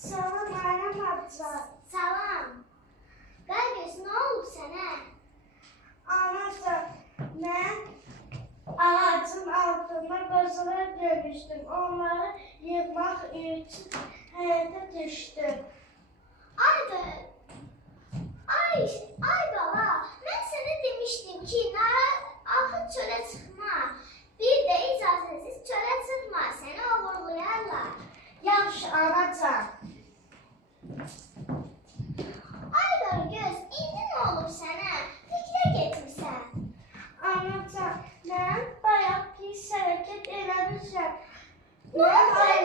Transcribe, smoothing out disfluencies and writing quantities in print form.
Salam anam abla. Salam. Qaragöz, nə olub sənə? Anacığım, mən ağacın altında qızılar görmüşdüm. Onları yığmaq üçün həyata düşdüm. Ay bala, mən sənə demişdim ki, axı çölə çıxma. Bir də icazəsiz çölə çıxma, səni oğurlayarlar. Yaxşı anacığım. Ay Qaragöz, indi nə olub sənə? Fikrə getmirsən. Anacığım, mən bayaq pis hərəkət eləmişəm. Nə oldu ay